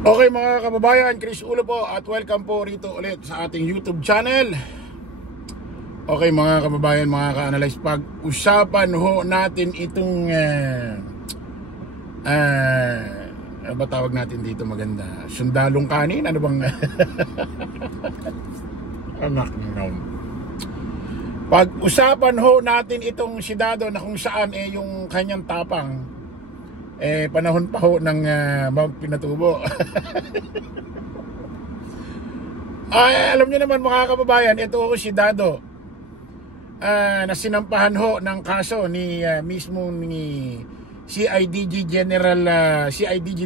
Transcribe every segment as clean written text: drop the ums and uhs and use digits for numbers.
Okay mga kababayan, Chris Ulo po at welcome po rito ulit sa ating YouTube channel. Okay mga kababayan, mga ka-analyze, pag-usapan ho natin itong ano ba tawag natin dito maganda? Sundalong kanin? Ano bang anak ng pag-usapan ho natin itong si Dado na kung saan yung kanyang tapang panahon pa ho ng Mount Pinatubo. Ay, alam niyo naman mga kababayan, ito ho si Dado na sinampahan ho ng kaso ni mismo ni CIDG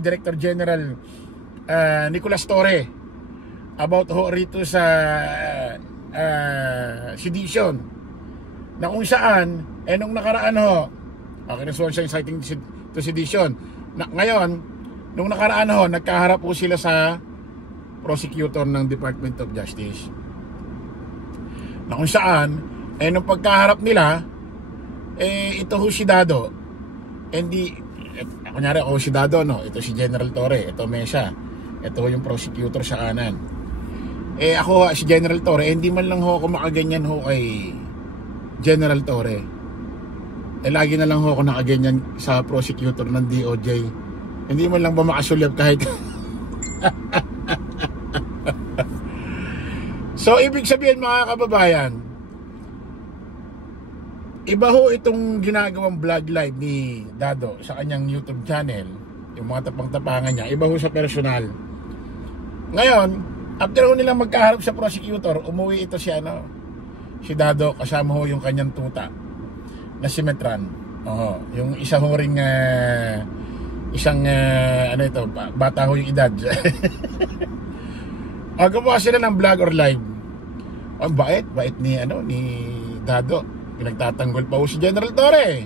Director General Nicolas Torre about ho rito sa sedition, na kung saan nung nakaraan ho kinasuhan siya inciting to sedition. Ngayon, nung nakaraan ho, nagkaharap po sila sa prosecutor ng Department of Justice, na kung saan nung pagkaharap nila ito ho si Dado, hindi kunyari ako si Dado, no? Ito si General Torre, ito Mesa, ito yung prosecutor sa kanan, ako si General Torre, hindi man lang ho ako makaganyan ho kay General Torre, lagi na lang ho ako nakaganyan sa prosecutor ng DOJ. Hindi man lang ba makasulyap kahit so ibig sabihin mga kababayan, iba ho itong ginagawang vlog live ni Dado sa kanyang YouTube channel, yung mga tapang-tapangan niya, iba ho sa personal. Ngayon, after ho nilang magkaharap sa prosecutor, umuwi ito si Dado, kasama ho yung kanyang tuta na si Metran. Yung isa ho ring bata ho yung edad. Gumawa sila ng vlog or live. Ang bait ni Dado. Pinagtatanggol pa ho si General Torre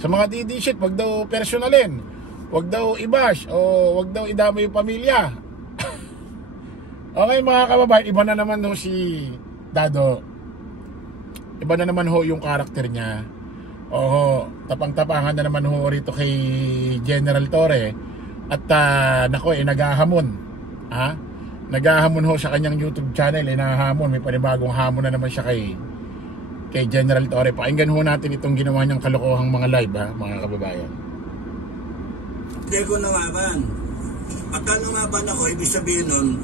sa mga DD shit, wag daw personalin, wag daw i-bash, o wag daw idamay yung pamilya. Okay mga kababayan, iba na naman ho si Dado. Iba na naman ho yung karakter niya. Tapang-tapangan na naman ho rito kay General Torre. At naghahamon. Naghahamon ho sa kanyang YouTube channel, nahamon, may panibagong hamon na naman siya kay General Torre. Pakinggan ho natin itong ginawa niyang kalokohang mga live, mga kababayan. Hindi ko nangaban. Pagka nangaban ako, ibig sabihin nun,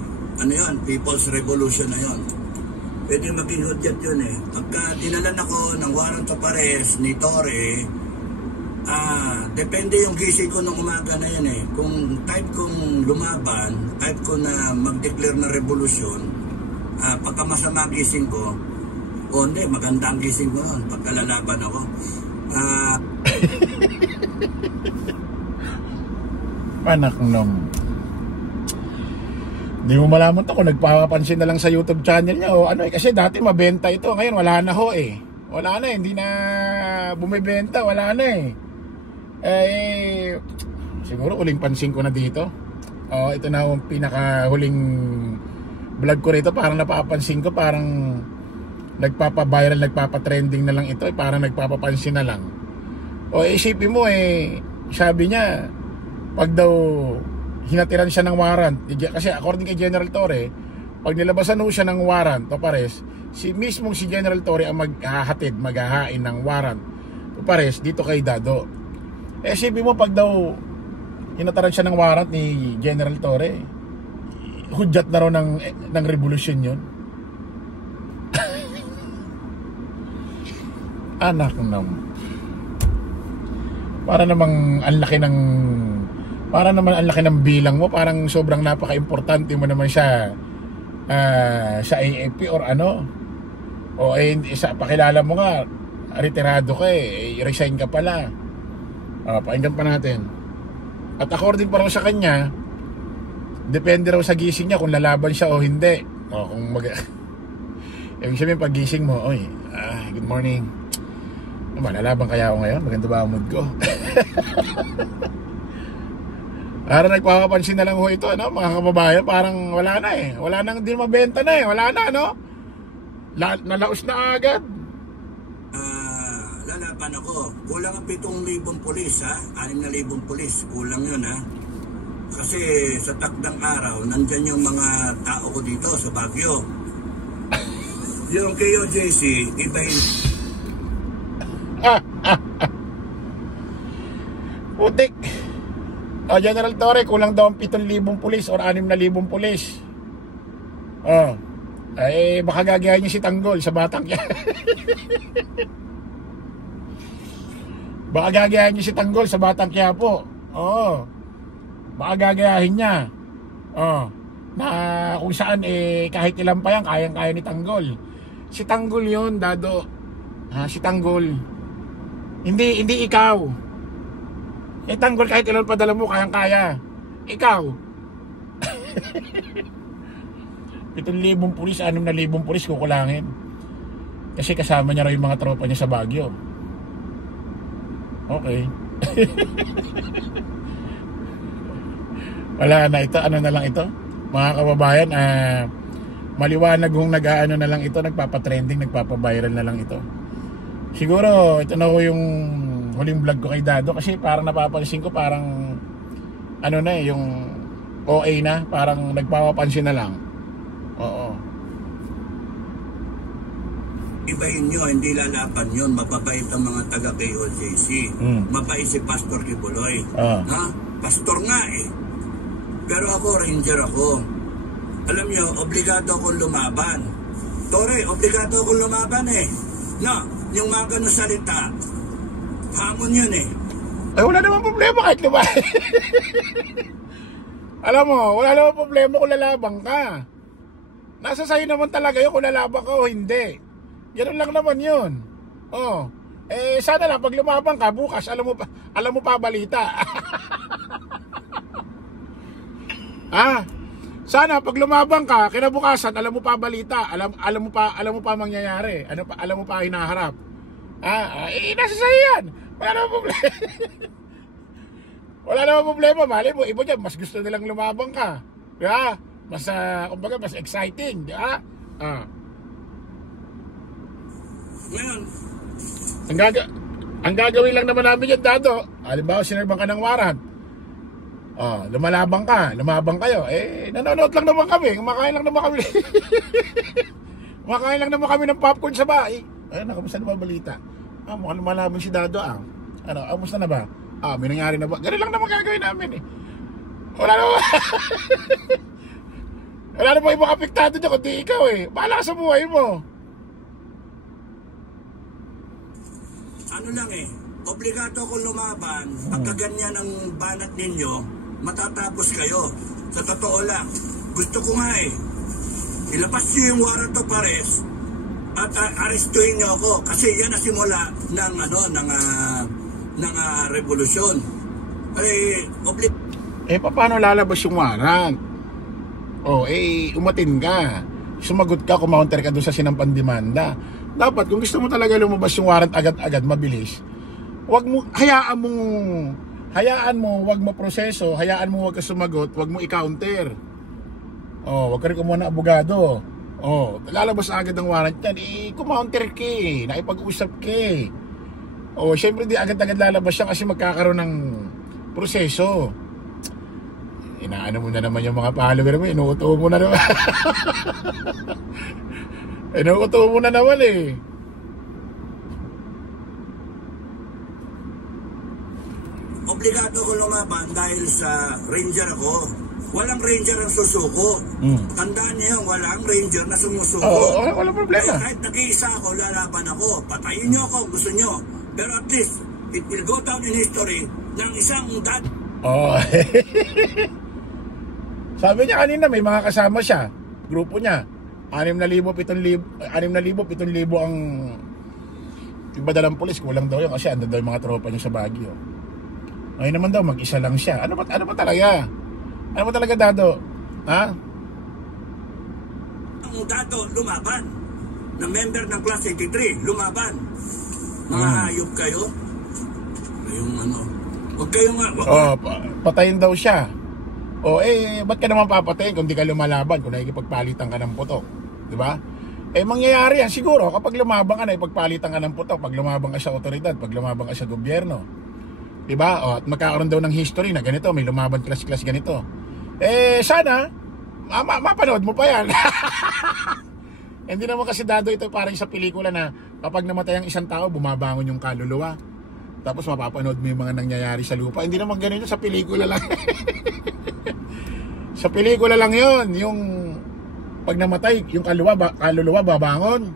People's Revolution na yun. Pwede maging hudyat yun Pagka dinalan ako ng warrant of arrest ni Torre, depende yung gising ko nung umaga na yun Kung type kong lumaban, type ko na mag-declare na revolution, pagka masama gising ko, hindi, maganda ang gising ko nun pagka lalaban ako. Anak nung di mo malaman to kung nagpapapansin na lang sa YouTube channel niya kasi dati mabenta ito, ngayon wala na ho wala na, hindi na bumibenta, wala na siguro uling pansin ko na dito. Ito na yung pinakahuling vlog ko rito, parang napapansin ko, parang nagpapa-viral, nagpapa-trending na lang ito, parang nagpapapansin na lang. Isipin mo sabi niya pag daw hinatiran siya ng warrant, kasi according kay General Torre, pag nilabasan ho siya ng warrant o pares, mismong si General Torre ang maghahain ng warrant o pares dito kay Dado. Isipin mo pag daw hinataran siya ng warrant ni General Torre, hudyat na raw ng revolution yun. Anak ng para namang ang laki ng bilang mo, parang sobrang napaka-importante mo naman siya sa AFP or pakilala mo nga, retirado ka resign ka pala. Pakinggan pa natin. At according pa raw sa kanya, depende raw sa gising niya kung lalaban siya o hindi. Ibig sabihin pag gising mo, good morning, lalaban kaya ako ngayon? Maganda ba ang mood ko? Parang nagpapapansin na lang ho ito, mga kababayan, parang wala na wala nang din mabenta na wala na, nalaos na agad. Lalaban ako, kulang ang 7,000 pulis 6,000 pulis, kulang yun Kasi sa takdang araw, nandyan yung mga tao ko dito sa Baguio. Yung KOJC, iba yun. Putik. General Torre, kulang daw ang 7,000 pulis or 6,000 pulis. Baka gagayahin niyo si Tanggol sa Batang Quiapo. Baka gagayahin niyo si Tanggol sa Batang Quiapo. Baka gagayahin niya. Na kung saan kahit ilan pa yan, kayang-kaya ni Tanggol. Si Tanggol yun, Dado. Si Tanggol. Hindi ikaw. Tanggol, kahit ilan pa dala mo, kayang-kaya. Ikaw. 7,000 pulis, 6,000 pulis kukulangin. Kasi kasama niya raw yung mga tropa niya sa Baguio. Okay. Wala na ito, ano na lang ito? Mga kababayan, maliwanag kung nag-aano na lang ito, nagpapatrending, nagpapaviral na lang ito. Siguro, ito na ho yung huling vlog ko kay Dado kasi parang napapansin ko parang ano na yung OA na, parang nagpapapansin na lang. Oo. Ibahin nyo, hindi lalaban yun. Mababait ang mga taga KOJC. Mabait si Pastor Kibuloy. Pastor nga eh. Pero ako, ranger ako. Alam nyo, obligado akong lumaban. Tore, obligado akong lumaban eh. No, yung mga ganun salita, hamon yun eh. Wala naman problema kahit lumaban. Alam mo, wala naman problema kung lalabang ka. Nasa sa'yo naman talaga yun kung lalabang ka o hindi. Ganun lang naman yun. Sana lang pag lumabang ka bukas, alam mo pa balita. Sana pag lumabang ka kinabukasan, alam mo pa balita, alam mo pa mangyayari, alam mo pa hinaharap. Nasa sa'yo yan. Wala naman problema. Wala naman problema, mali mo iba dyan, mas gusto nilang lumabang ka. Diba? Kumbaga mas exciting, diba? Ngayon, ang gagawin lang naman namin yan, Dado, halimbawa sinerbang ka ng warrant, lumabang kayo, nanonood lang naman kami, kumakain lang naman kami. Kumakain lang naman kami ng popcorn sa bahay. Kamusta na ba balita? Mukhang lumalaban si Dado. Kamusta na ba? May nangyari na ba? Ganun lang naman gagawin namin eh. Wala naman. Wala naman ibang apektado dyan kundi ikaw eh. Bahala ka sa buhay mo. Ano lang eh, obligado akong lumaban. Pagka ganyan ang banat ninyo, matatapos kayo. Sa totoo lang, gusto ko nga eh, ilabas nyo yung warrant of arrest at arestuhin nyo ako kasi yan na simula ng revolusyon. Paano lalabas yung warrant? Umatin ka. Sumagot ka, kumounter ka doon sa sinampang demanda. Dapat kung gusto mo talaga lumabas yung warrant agad-agad, mabilis, hayaan mo, wag mo proseso, hayaan mo wag ka sumagot, wag mo i-counter. Wag ka rin kumuha ng abogado. Lalabas agad ang warrant yan, kumounter ka eh, nakipag-usap ka eh. Syempre di agad-agad lalabas siya kasi magkakaroon ng proseso. Inaano mo na naman yung mga follower mo, inuuto mo na naman. Inuuto mo na naman eh. Obligado ko lumaban dahil sa ranger ako. Walang ranger ang susuko. Tandaan niyo yung walang ranger na sumusuko. Walang problema. Kahit nag-iisa ako, lalaban ako. Patayin niyo ako, gusto niyo. Pero at least, it will go down in history ng isang dad. Sabi niya kanina may mga kasama siya, grupo niya. 6,000, 7,000 ang iba dalang pulis, kulang daw yun kasi andun daw yung mga tropa niya sa Baguio. Ngayon naman daw mag-isa lang siya. Ano ba talaga? Ano ba talaga, Dado? Ang Dado lumaban. Na member ng Class 83 lumaban. Mga hayop kayo. Huwag kayong patayin daw siya. Ba't ka naman papatayin kung di ka lumalaban, kung nakikipagpalitan ka ng putok, di ba? Mangyayari yan siguro kapag lumabang ka na, ipagpalitan ka ng putok, pag lumabang ka sa otoridad, pag lumabang ka sa gobyerno. Diba? O, at magkakaroon daw ng history na ganito, may lumaban class ganito. Sana mapanood mo pa yan. Hindi naman kasi dado ito parang sa pelikula na kapag namatay ang isang tao, bumabangon yung kaluluwa. Tapos mapapanood mo yung mga nangyayari sa lupa. Hindi naman ganito, sa pelikula lang. Sa pelikula lang yun. Yung pag namatay, yung kaluluwa babangon.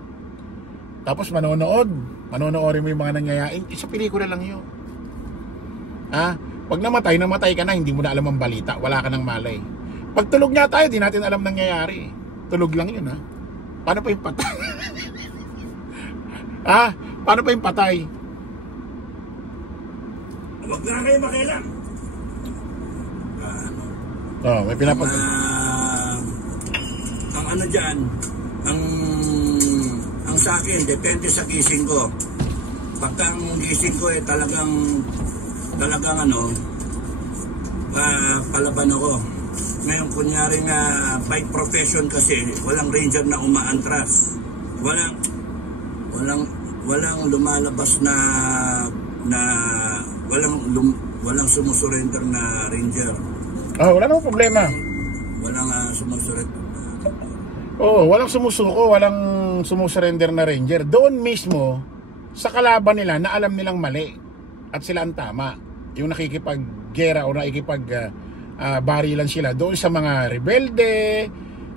Tapos manonoorin mo yung mga nangyayari. Sa pelikula lang yun. Pag namatay ka na, hindi mo na alam ang balita. Wala ka ng malay. Pag tulog nga tayo, di natin alam nangyayari. Tulog lang yun, Paano pa yung patay? Paano pa yung patay? Huwag na kayo makialam. May pinapag... ang ano dyan, ang sa akin, depende sa gising ko. Pagka ang gising ko talagang palaban ako. Ngayon, kunyari nga bike profession kasi, walang ranger na umaantras. Walang lumalabas na walang sumusurrender na ranger. Wala namang problema. Walang sumusurrender. Walang sumusuko, walang sumusurrender na ranger. Doon mismo, sa kalaban nila na alam nilang mali at sila ang tama. Yung nakikipag-gera o barilan sila doon sa mga rebelde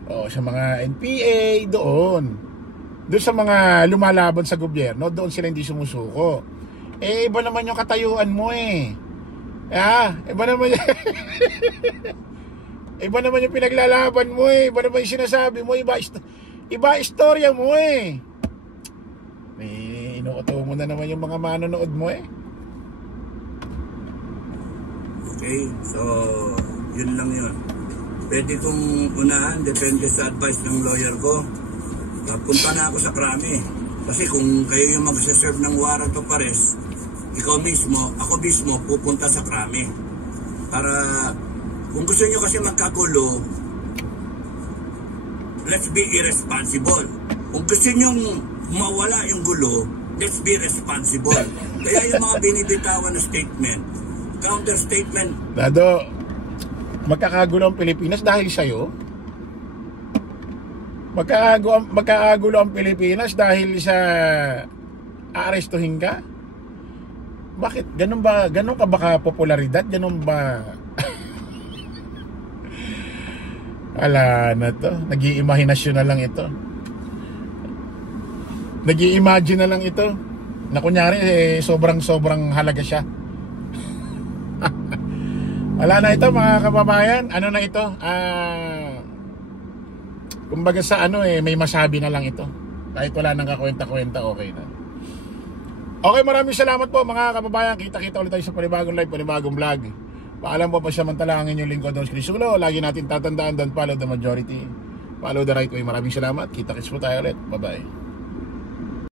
o sa mga NPA, doon sa mga lumalaban sa gobyerno, doon sila hindi sumusuko. Iba naman yung katayuan mo iba naman iba naman yung pinaglalaban mo iba naman yung sinasabi mo, iba istorya mo inuuto mo na naman yung mga manonood mo Okay, so yun lang yun. Pwede kong unahan, depende sa advice ng lawyer ko. Punta na ako sa krami. Kasi kung kayo yung magsaserve ng warrant of arrest, ako mismo pupunta sa krami. Para kung gusto nyo kasi magkagulo, let's be irresponsible. Kung gusto nyo mawala yung gulo, let's be responsible. Kaya yung mga binibitawan na statement, counter statement. Dado, magkakagulo ang Pilipinas dahil sa'yo? Magkakagulo ang Pilipinas dahil sa aarestuhin ka? Bakit? Ganun ka ba popularidad? Ganun ba? Ala na to. Nag-iimahinasyon na lang ito. Nag-i-imagine na lang ito. Na kunyari, sobrang halaga siya. Wala na ito mga kababayan. Ano na ito? Kumbaga sa may masabi na lang ito. Kahit wala nang kakwenta-kwenta, okay na. Okay, maraming salamat po mga kababayan. Kita-kita ulit tayo sa panibagong live, panibagong vlog. Paalam po pa siya mantala ang inyong lingkod, Don Crisulo. Lagi natin tatandaan, don't follow the majority, follow the right way. Maraming salamat. Kita-kits po tayo ulit. Bye-bye.